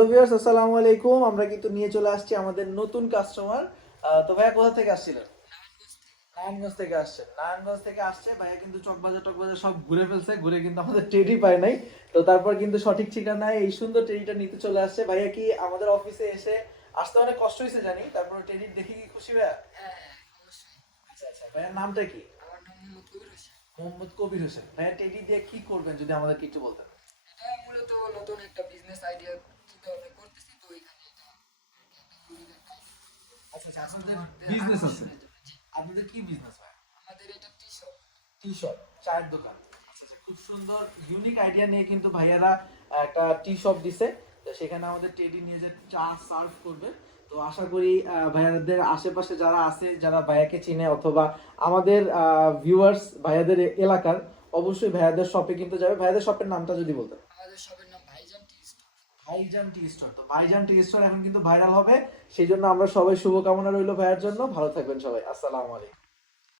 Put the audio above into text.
Hello viewers, আসসালামু আলাইকুম। আমরা কিন্তু নিয়ে চলে আসছি আমাদের নতুন কাস্টমার। তো ভাইয়া কোথা থেকে আসছিলেন? নারায়ণগঞ্জ থেকে আসছেন। নারায়ণগঞ্জ থেকে আসছে ভাইয়া, কিন্তু চকবাজার টকবাজার সব ঘুরে ফেলছে, ঘুরে কিন্তু আমাদের টেডি পায় নাই। তো তারপর কিন্তু সঠিক ঠিকানায় এই সুন্দর টেডিটা নিতে চলে আসছে। ভাইয়া কি আমাদের অফিসে এসে আসতে অনেক কষ্ট হয়েছে জানি, তারপর টেডি দেখে কি খুশি ভাইয়া? হ্যাঁ, অবশ্যই। আচ্ছা আচ্ছা, ভাইয়ার নামটা কি? আমার নাম মোহাম্মদ কবির হোসেন। মোহাম্মদ কবির হোসেন। ভাইয়া টেডি দিয়ে কি করবেন যদি আমাদেরকে একটু বলতেন? এটা মূলত নতুন একটা বিজনেস আইডিয়া চিন্তা ভাবনা করতেছি, তো এখানে এটা আরকি একটা ইউনিক একটা আচ্ছা আচ্ছা, আপনাদের কাস্টমারদের বিজনেস আছে? আকর্ষণের জন্য। জি। আপনাদের কি বিজনেস ভাই? আমাদের এটা টি-শার্ট। টি শপ, চায়ের দোকান। আচ্ছা আচ্ছা, খুব সুন্দর ইউনিক আইডিয়া নিয়ে কিন্তু ভাইয়ারা একটা টি শপ দিছে। তো সেখানে আমাদের টেডি নিয়ে যে চা সার্ভ করবে। তো আশা করি ভাইয়াদের আশেপাশে যারা আছে, যারা ভাইয়াকে চিনে অথবা আমাদের ভিউয়ার্স ভাইয়াদের এলাকার, অবশ্যই ভাইয়াদের শপে কিন্তু যাবে। ভাইয়াদের শপের নামটা যদি বলতেন। আমাদের শপের নাম ভাইজান টি-স্টোর। ভাইজান টি স্টোর। তো ভাইজান টি স্টোর এখন কিন্তু ভাইরাল হবে, সেই জন্য আমরা সবাই শুভকামনা রইল ভাইয়ার জন্য। ভালো থাকবেন সবাই, আসসালামু আলাইকুম।